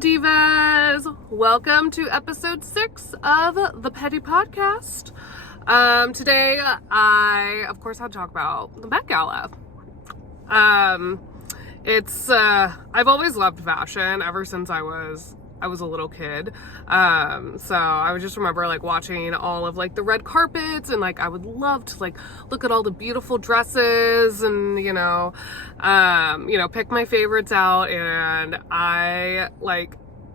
Divas! Welcome to episode 6 of the Petty Podcast. Today, I, of course, had to talk about the Met Gala. I've always loved fashion ever since I was a little kid. So I would just remember like watching all of like the red carpets and like I would love to like look at all the beautiful dresses and pick my favorites out. And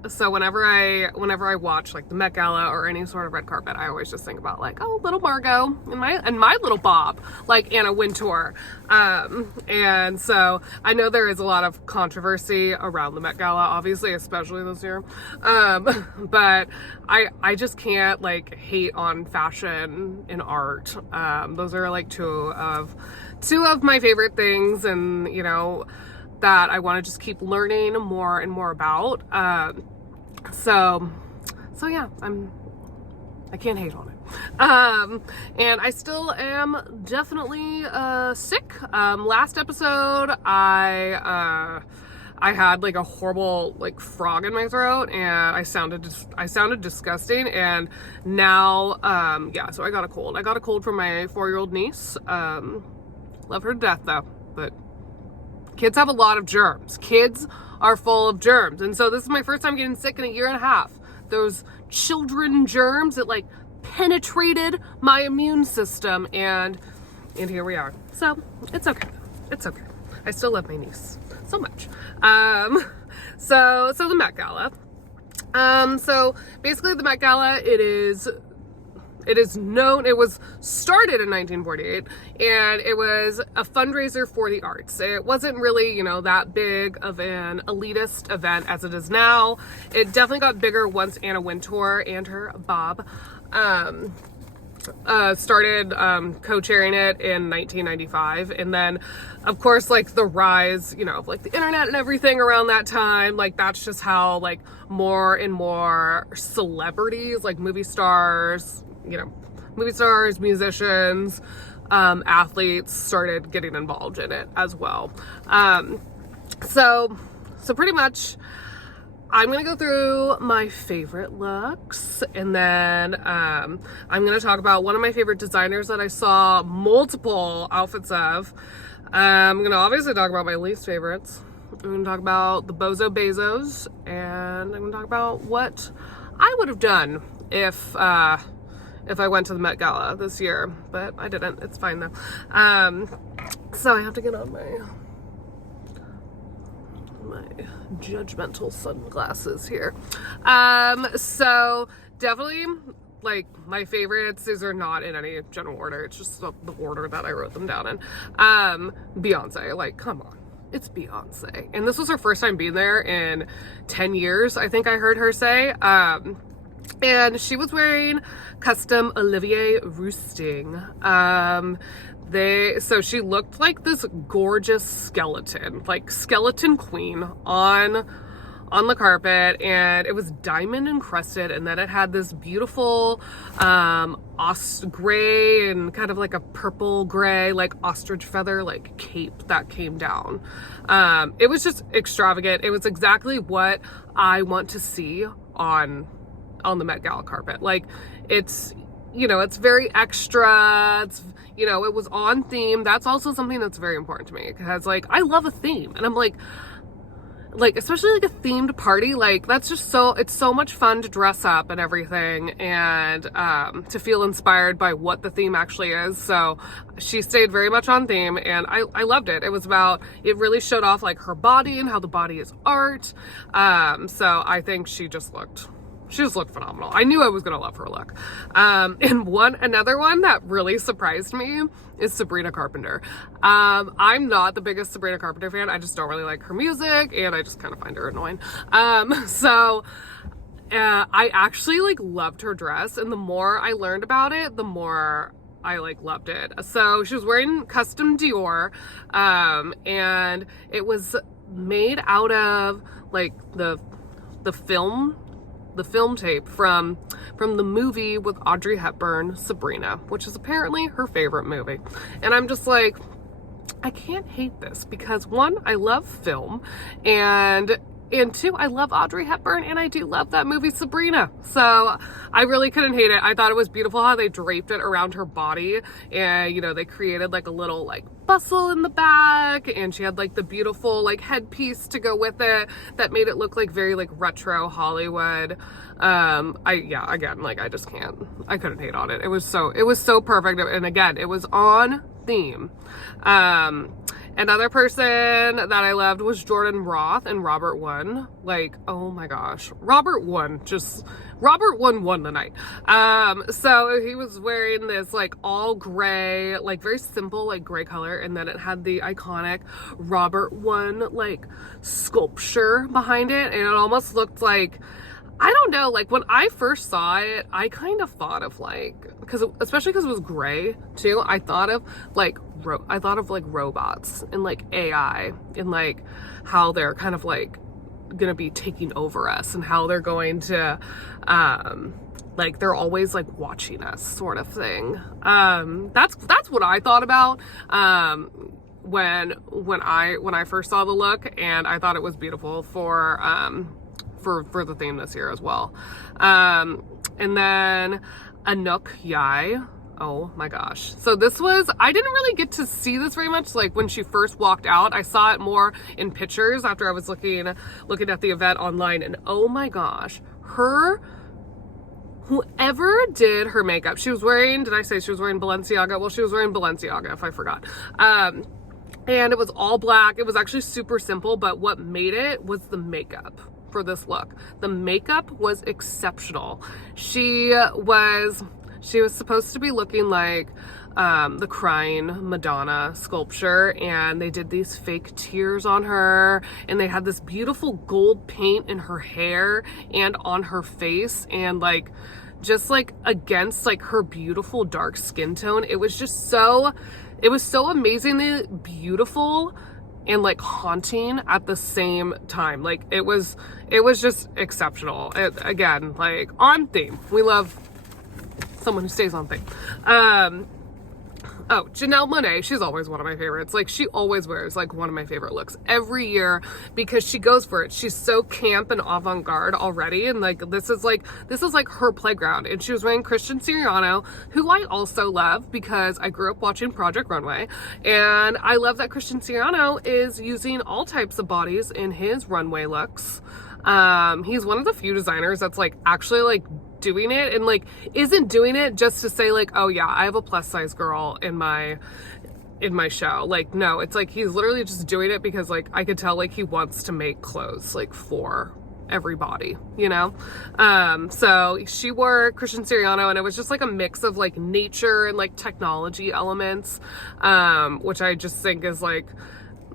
so whenever I watch like the Met Gala or any sort of red carpet, I always just think about like, oh, little Margot and my little Bob, like Anna Wintour. And so I know there is a lot of controversy around the Met Gala, obviously, especially this year. But I just can't like hate on fashion and art. Those are like two of my favorite things, and that I want to just keep learning more and more about. So yeah, I can't hate on it. And I still am definitely sick. Last episode I had like a horrible like frog in my throat and I sounded disgusting, and now so I got a cold. I got a cold from my 4-year-old niece. Love her to death though, but kids have a lot of germs. Kids are full of germs. And so this is my first time getting sick in a year and a half. Those children germs that like penetrated my immune system, and here we are. So it's okay. It's okay. I still love my niece so much. So the Met Gala. So basically the Met Gala, it is known, it was started in 1948, and it was a fundraiser for the arts. It wasn't really, that big of an elitist event as it is now. It definitely got bigger once Anna Wintour and her Bob started co-chairing it in 1995. And then of course like the rise of like the internet and everything around that time, like that's just how like more and more celebrities, like movie stars, musicians, athletes started getting involved in it as well. So pretty much I'm going to go through my favorite looks, and then I'm going to talk about one of my favorite designers that I saw multiple outfits of. I'm going to obviously talk about my least favorites. I'm going to talk about the bozo Bezos, and I'm going to talk about what I would have done if I went to the Met Gala this year, but I didn't. It's fine though. So I have to get on my judgmental sunglasses here. So definitely like my favorites, these are not in any general order. It's just the order that I wrote them down in. Beyonce, like, come on. It's Beyonce. And this was her first time being there in 10 years, I think I heard her say. And she was wearing custom Olivier roosting. So she looked like this gorgeous skeleton, like skeleton queen on the carpet, and it was diamond encrusted, and then it had this beautiful gray and kind of like a purple gray, like ostrich feather, like cape that came down. It was just extravagant. It was exactly what I want to see on the Met Gala carpet. Like it's very extra. It's, it was on theme. That's also something that's very important to me, because like I love a theme, and I'm like especially like a themed party, like that's just it's so much fun to dress up and everything, and to feel inspired by what the theme actually is. So she stayed very much on theme, and I loved it. It really showed off like her body and how the body is art. So I think she just looked phenomenal. I knew I was gonna love her look. And another one that really surprised me is Sabrina Carpenter. I'm not the biggest Sabrina Carpenter fan. I just don't really like her music, and I just kind of find her annoying. I actually like loved her dress, and the more I learned about it, the more I like loved it. So she was wearing custom Dior, and it was made out of like the film tape from the movie with Audrey Hepburn, Sabrina, which is apparently her favorite movie. And I'm just like, I can't hate this, because one, I love film, and And two, I love Audrey Hepburn, and I do love that movie Sabrina. So I really couldn't hate it. I thought it was beautiful how they draped it around her body, and you know, they created like a little like bustle in the back, and she had like the beautiful like headpiece to go with it that made it look like very like retro Hollywood. Again, like I couldn't hate on it. It was so perfect, and again, it was on theme. Another person that I loved was Jordan Roth and Robert One. Like, oh my gosh, Robert One won the night. So he was wearing this like all gray, like very simple like gray color, and then it had the iconic Robert One like sculpture behind it, and it almost looked like, I don't know, like when I first saw it, I kind of thought of like, especially because it was gray too, I thought of like robots and like AI and like how they're kind of like gonna be taking over us, and how they're going to like they're always like watching us sort of thing. That's what I thought about when I first saw the look, and I thought it was beautiful for the theme this year as well. And then Anouk Yai. Oh my gosh. So this was, I didn't really get to see this very much like when she first walked out. I saw it more in pictures after I was looking at the event online, and oh my gosh, whoever did her makeup, she was wearing, did I say she was wearing Balenciaga? Well, she was wearing Balenciaga, if I forgot. And it was all black. It was actually super simple, but what made it was the makeup for this look. The makeup was exceptional. She was supposed to be looking like the crying Madonna sculpture, and they did these fake tears on her, and they had this beautiful gold paint in her hair and on her face, and like just like against like her beautiful dark skin tone. It was so amazingly beautiful and like haunting at the same time. Like it was just exceptional. Again, like on theme. We love someone who stays on theme. Janelle Monáe, she's always one of my favorites. Like she always wears like one of my favorite looks every year because she goes for it. She's so camp and avant-garde already, and like this is like her playground. And she was wearing Christian Siriano, who I also love because I grew up watching Project Runway, and I love that Christian Siriano is using all types of bodies in his runway looks. He's one of the few designers that's like actually like doing it, and like isn't doing it just to say like, oh yeah, I have a plus size girl in my show. Like no, it's like he's literally just doing it because like I could tell like he wants to make clothes like for everybody, you know. So she wore Christian Siriano, and it was just like a mix of like nature and like technology elements, which I just think is like,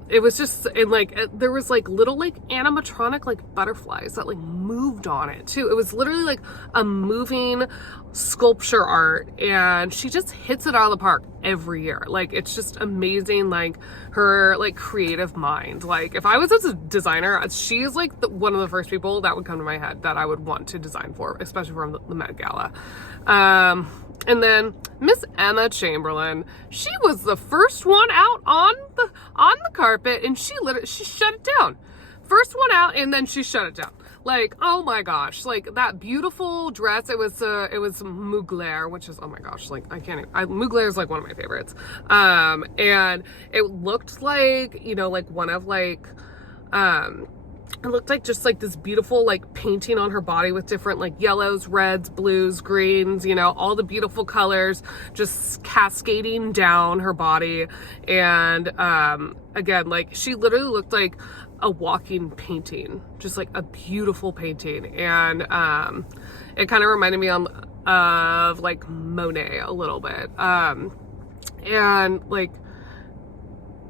it was just, and like there was like little like animatronic like butterflies that like moved on it too. It was literally like a moving sculpture art, and she just hits it out of the park every year. Like it's just amazing, like her like creative mind. Like if I was a designer, she's like one of the first people that would come to my head that I would want to design for, especially from the Met Gala. And then Miss Emma Chamberlain, she was the first one out on the carpet, and she shut it down. First one out, and then she shut it down. Like, oh my gosh, like that beautiful dress. It was Mugler, which is, oh my gosh, like Mugler is like one of my favorites. And it looked like, you know, like one of like, it looked like just like this beautiful like painting on her body with different like yellows, reds, blues, greens, you know, all the beautiful colors just cascading down her body. And again, like she literally looked like a walking painting, just like a beautiful painting. And it kind of reminded me of like Monet a little bit. And like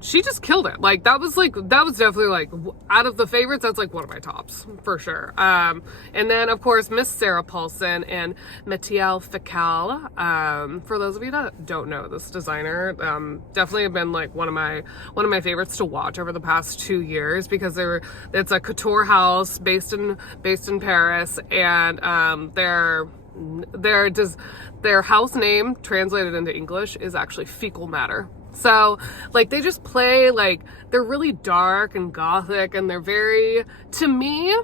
she just killed it. Like that was definitely like out of the favorites, that's like one of my tops for sure. And then of course Miss Sarah Paulson and Matiel Fecal. For those of you that don't know this designer, definitely have been like one of my favorites to watch over the past 2 years, because it's a couture house based in Paris, and they're their house name translated into English is actually fecal matter. So like they just play, like they're really dark and gothic, and they're very, to me,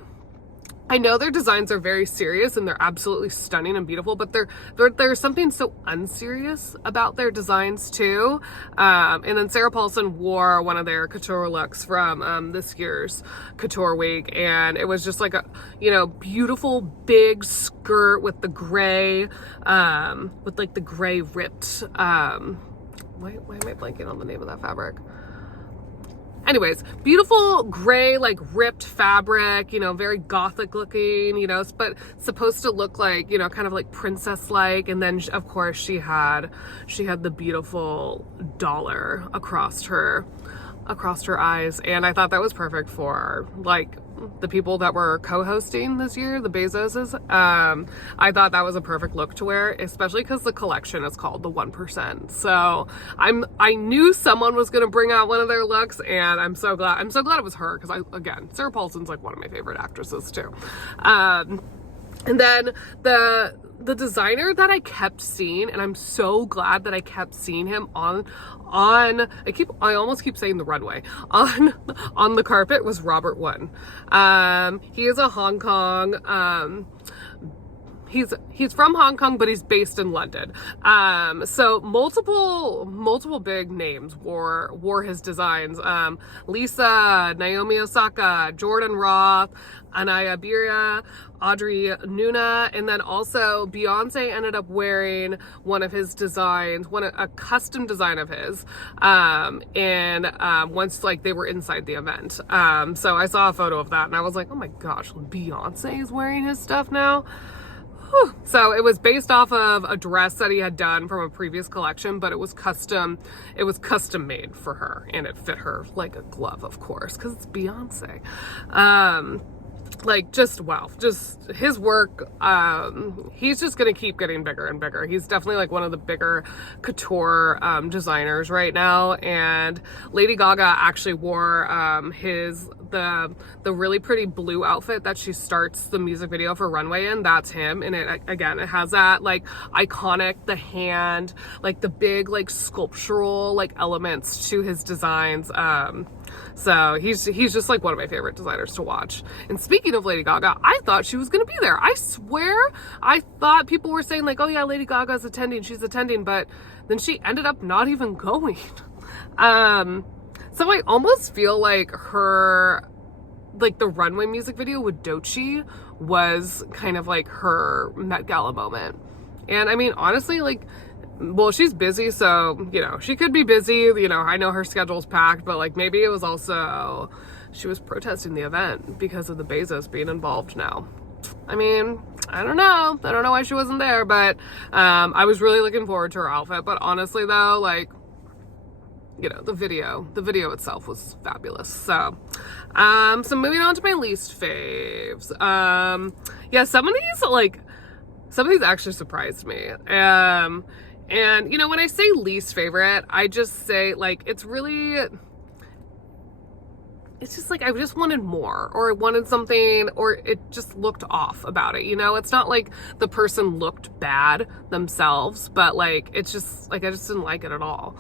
I know their designs are very serious and they're absolutely stunning and beautiful, but there's something so unserious about their designs too. And then Sarah Paulson wore one of their couture looks from this year's Couture Week, and it was just like a, you know, beautiful big skirt with the gray, with like the gray ripped, why am I blanking on the name of that fabric? Anyways, beautiful gray, like ripped fabric, you know, very gothic looking, you know, but supposed to look like, you know, kind of like princess-like. And then of course she had the beautiful dollar across her eyes. And I thought that was perfect for like the people that were co-hosting this year, the Bezoses. I thought that was a perfect look to wear, especially because the collection is called the 1%. So I knew someone was going to bring out one of their looks, and I'm so glad it was her, because again, Sarah Paulson's like one of my favorite actresses too. And then the designer that I kept seeing, and I'm so glad that I kept seeing him on I almost keep saying the runway, on the carpet, was Robert Won. He is a Hong Kong, he's from Hong Kong, but he's based in London. So multiple big names wore his designs. Lisa, Naomi Osaka, Jordan Roth, Anaya Birya, Audrey Nuna, and then also Beyonce ended up wearing one of his designs, a custom design of his, and once like they were inside the event. So I saw a photo of that and I was like, oh my gosh, Beyonce is wearing his stuff now. Whew. So it was based off of a dress that he had done from a previous collection, but it was custom made for her, and it fit her like a glove, of course, because it's Beyonce. Like just wow, just his work, he's just gonna keep getting bigger and bigger. He's definitely like one of the bigger couture designers right now. And Lady Gaga actually wore the really pretty blue outfit that she starts the music video for Runway in. That's him, and it has that like iconic, the hand, like the big like sculptural like elements to his designs. So he's just like one of my favorite designers to watch. And speaking of Lady Gaga, I thought she was gonna be there. I swear, I thought people were saying like, oh yeah, Lady Gaga's attending, she's attending, but then she ended up not even going. So I almost feel like the runway music video with Doechii was kind of like her Met Gala moment. And I mean, honestly, like, well, she's busy, so, you know, she could be busy, you know, I know her schedule's packed, but like maybe it was also, she was protesting the event because of the Bezos being involved now. I mean, I don't know why she wasn't there, but I was really looking forward to her outfit. But honestly though, like, you know, the video itself was fabulous. So moving on to my least faves. Yeah, some of these actually surprised me. And you know, when I say least favorite, I just say like, it's just like I just wanted more, or I wanted something, or it just looked off about it, you know? It's not like the person looked bad themselves, but like it's just like I just didn't like it at all.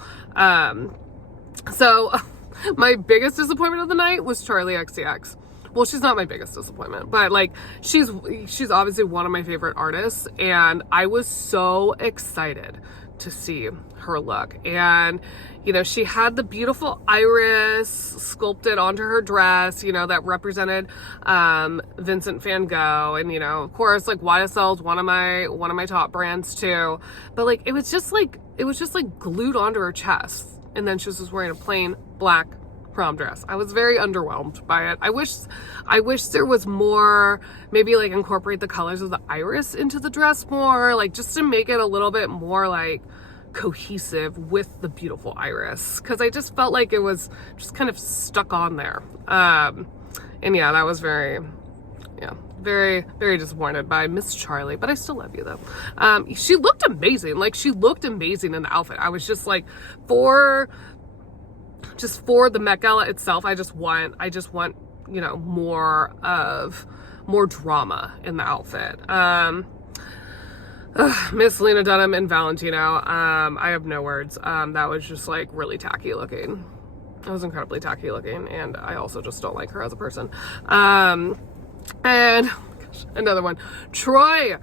So my biggest disappointment of the night was Charlie XCX. Well, she's not my biggest disappointment, but like she's obviously one of my favorite artists, and I was so excited to see her look. And you know, she had the beautiful iris sculpted onto her dress, you know, that represented Vincent van Gogh, and you know, of course, like YSL is one of my top brands too. But like it was just like glued onto her chest, and then she was just wearing a plain black prom dress. I was very underwhelmed by it. I wish there was more, maybe like incorporate the colors of the iris into the dress more, like just to make it a little bit more like cohesive with the beautiful iris, because I just felt like it was just kind of stuck on there. And yeah, that was very disappointed by Miss Charlie, but I still love you though. She looked amazing. Like she looked amazing in the outfit. I was just like, for the Met Gala itself, I just want, you know, more drama in the outfit. Miss Lena Dunham and Valentino. I have no words. That was just like really tacky looking. It was incredibly tacky looking, and I also just don't like her as a person. And gosh, another one, Troye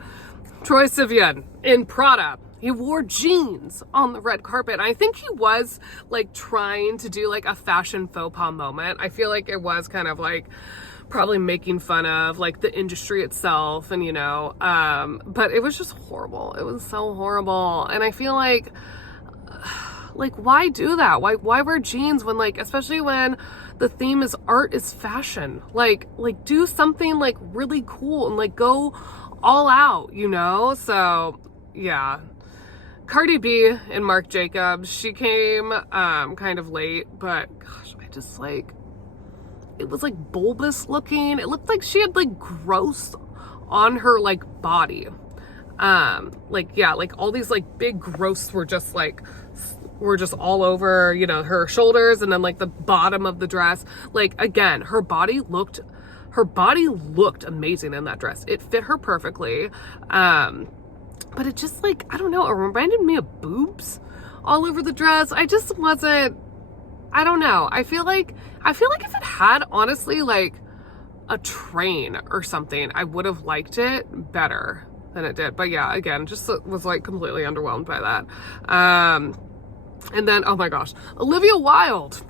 Sivan in Prada. He wore jeans on the red carpet. I think he was like trying to do like a fashion faux pas moment. I feel like it was kind of like probably making fun of like the industry itself, and but it was just horrible. It was so horrible. And I feel like why do that? Why wear jeans when, like, especially when the theme is art is fashion? Like do something like really cool and like go all out, So yeah. Cardi B and Marc Jacobs, she came kind of late, but gosh, I just like, it was like bulbous looking. It looked like she had like growth on her like body. Like all these like big growths were just all over, her shoulders, and then like the bottom of the dress. Like, again, her body looked amazing in that dress. It fit her perfectly. But it just like, I don't know, it reminded me of boobs all over the dress. I just wasn't, I don't know. I feel like if it had honestly like a train or something, I would have liked it better than it did. But yeah, again, just was like completely underwhelmed by that. And then, oh my gosh, Olivia Wilde.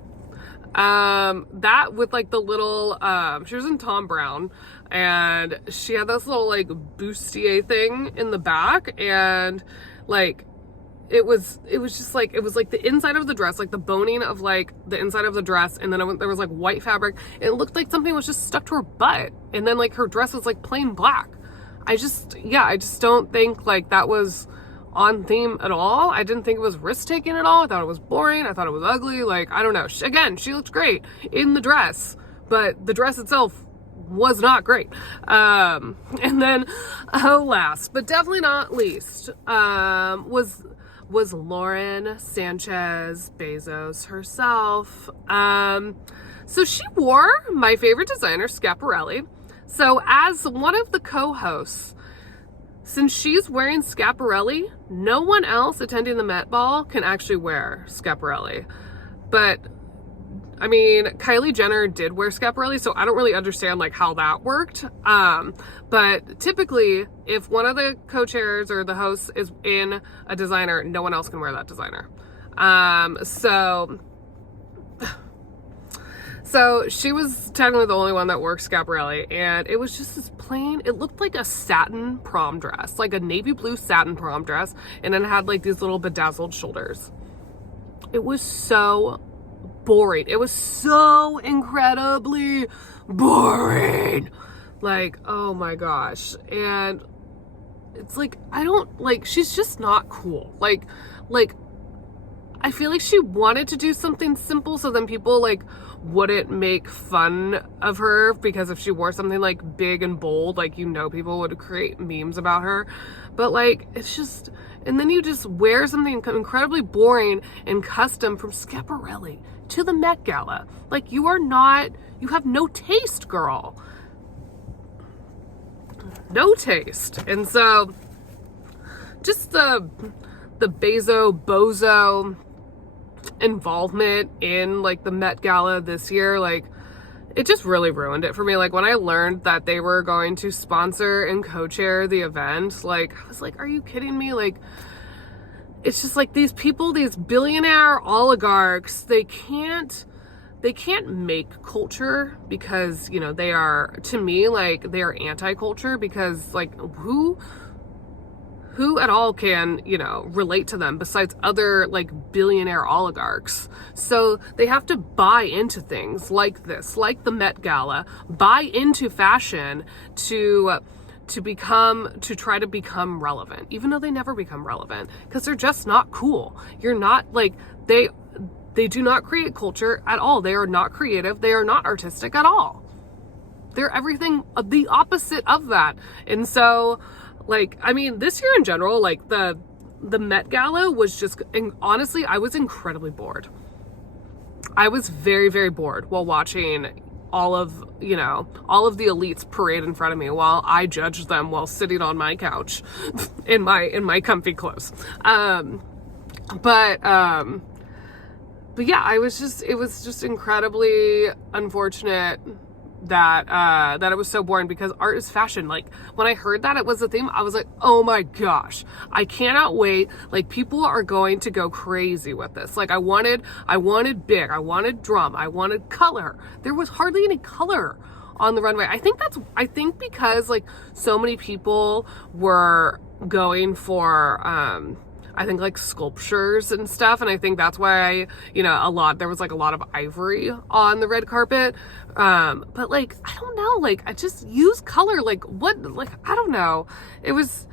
That with like the little, she was in Tom Brown, and she had this little like bustier thing in the back, and like it was just like, it was like the inside of the dress, like the boning of like the inside of the dress, and then there was like white fabric, and it looked like something was just stuck to her butt, and then like her dress was like plain black. I just don't think like that was on theme at all. I didn't think it was risk-taking at all. I thought it was boring. I thought it was ugly. Like, I don't know. Again, she looked great in the dress, but the dress itself was not great. And then, last but definitely not least, was Lauren Sanchez Bezos herself. So she wore my favorite designer, Schiaparelli. So as one of the co-hosts, since she's wearing Schiaparelli, no one else attending the Met Ball can actually wear Schiaparelli. But I mean, Kylie Jenner did wear Schiaparelli, so I don't really understand like how that worked. But typically, if one of the co-chairs or the hosts is in a designer, no one else can wear that designer. So she was technically the only one that wore Schiaparelli, and it was just this plain, it looked like a satin prom dress, like a navy blue satin prom dress, and then it had like these little bedazzled shoulders. It was so boring. It was so incredibly boring. Like, oh my gosh. And it's like, I don't, like, she's just not cool. Like, I feel like she wanted to do something simple so then people like wouldn't make fun of her, because if she wore something like big and bold, like, people would create memes about her. But like, it's just, and then you just wear something incredibly boring and custom from Schiaparelli to the Met Gala. Like, you have no taste, girl. No taste. And so just the bozo involvement in like the Met Gala this year, like, it just really ruined it for me. Like, when I learned that they were going to sponsor and co-chair the event, like, I was like, are you kidding me? Like, it's just like these people, these billionaire oligarchs, they can't make culture, because they are, to me, like, they are anti-culture, because like who at all can, relate to them besides other like billionaire oligarchs? So they have to buy into things like this, like the Met Gala, buy into fashion to try to become relevant, even though they never become relevant, because they're just not cool. You're not like, they do not create culture at all. They are not creative. They are not artistic at all. They're everything the opposite of that. And so, like, I mean, this year in general, like the Met Gala was just, and honestly, I was incredibly bored. I was very, very bored while watching all of the elites parade in front of me while I judge them while sitting on my couch in my comfy clothes. But yeah, it was just incredibly unfortunate that it was so boring, because art is fashion. Like, when I heard that it was a theme, I was like, oh my gosh, I cannot wait. Like, people are going to go crazy with this. Like, I wanted big, I wanted drum, I wanted color. There was hardly any color on the runway. I think because like so many people were going for I think like sculptures and stuff, and I think that's why there was like a lot of ivory on the red carpet. But like, I don't know, like, I just use color. Like, what, like, I don't know. It was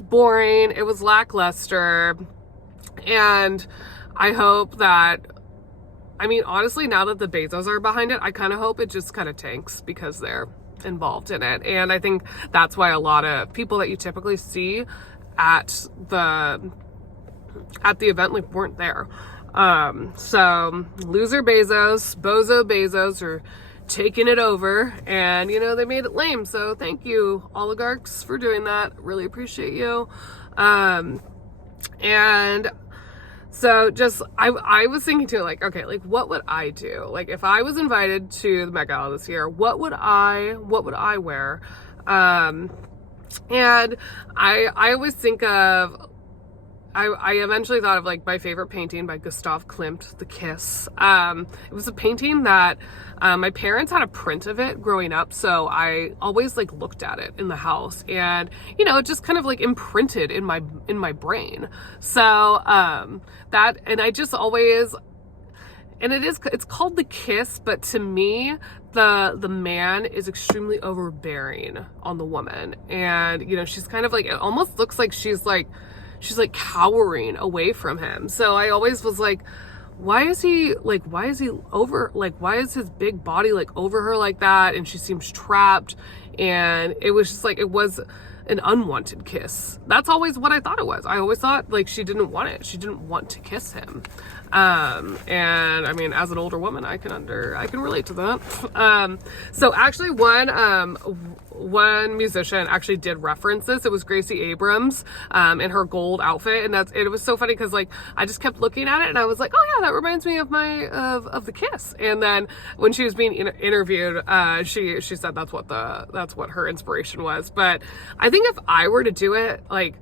boring. It was lackluster. And I hope that, honestly, now that the Bezos are behind it, I kind of hope it just kind of tanks because they're involved in it. And I think that's why a lot of people that you typically see at the event like weren't there. So loser Bezos, bozo Bezos are taking it over, and they made it lame. So thank you, oligarchs, for doing that. Really appreciate you. And so just I was thinking too, like, okay, like, what would I do? Like, if I was invited to the Met Gala this year, what would I wear? And I always think of, I eventually thought of like my favorite painting by Gustav Klimt, The Kiss. It was a painting that my parents had a print of it growing up, so I always like looked at it in the house, and it just kind of like imprinted in my brain. So that, and I just always, and it's called The Kiss, but to me, the man is extremely overbearing on the woman, and she's kind of like, it almost looks like she's like cowering away from him. So I always was like, why is he over, like, why is his big body like over her like that? And she seems trapped. And it was just like, it was an unwanted kiss. That's always what I thought it was. I always thought like she didn't want it. She didn't want to kiss him. And as an older woman, I can relate to that. So actually one musician actually did reference this. It was Gracie Abrams, in her gold outfit. And it was so funny because like, I just kept looking at it and I was like, oh yeah, that reminds me of of The Kiss. And then when she was being interviewed, she said that's what her inspiration was. But I think if I were to do it, like,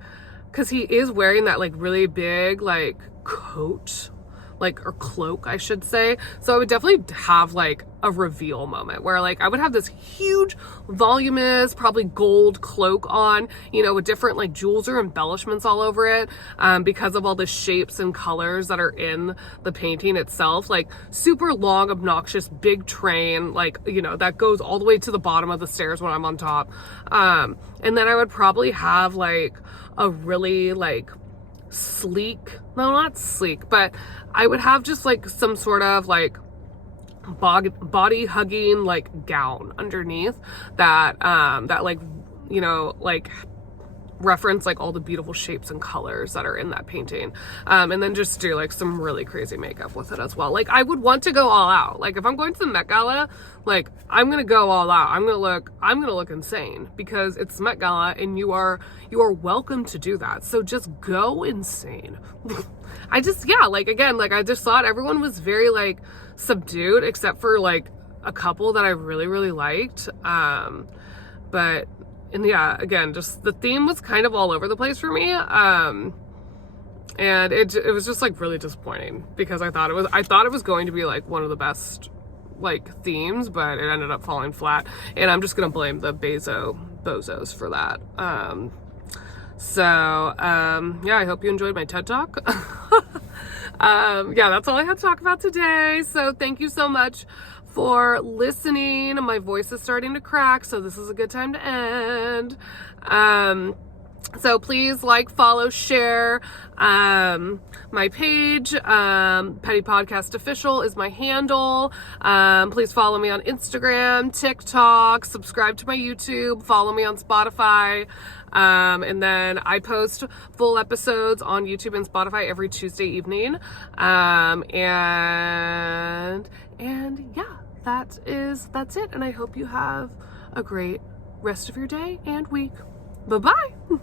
cause he is wearing that like really big, like, coat, like, or cloak, I should say. So I would definitely have like a reveal moment where like I would have this huge voluminous, probably gold cloak on, with different like jewels or embellishments all over it, because of all the shapes and colors that are in the painting itself. Like, super long, obnoxious, big train, like, that goes all the way to the bottom of the stairs when I'm on top. And then I would probably have like a really like sleek, no, not sleek, but I would have just like some sort of like body hugging like gown underneath that like, like reference like all the beautiful shapes and colors that are in that painting, and then just do like some really crazy makeup with it as well. Like, I would want to go all out. Like, if I'm going to the Met Gala, like, I'm gonna go all out. I'm gonna look insane because it's Met Gala and you are welcome to do that. So just go insane. I just thought everyone was very like subdued, except for like a couple that I really, really liked. And yeah, again, just the theme was kind of all over the place for me. And it was just like really disappointing because I thought it was going to be like one of the best like themes, but it ended up falling flat. And I'm just going to blame the bozos for that. Yeah, I hope you enjoyed my TED Talk. Yeah, that's all I had to talk about today. So thank you so much for listening. My voice is starting to crack, so this is a good time to end. So please like, follow, share my page. Petty Podcast Official is my handle. Please follow me on Instagram, TikTok, subscribe to my YouTube, follow me on Spotify. And then I post full episodes on YouTube and Spotify every Tuesday evening. And yeah, that's it. And I hope you have a great rest of your day and week. Bye-bye.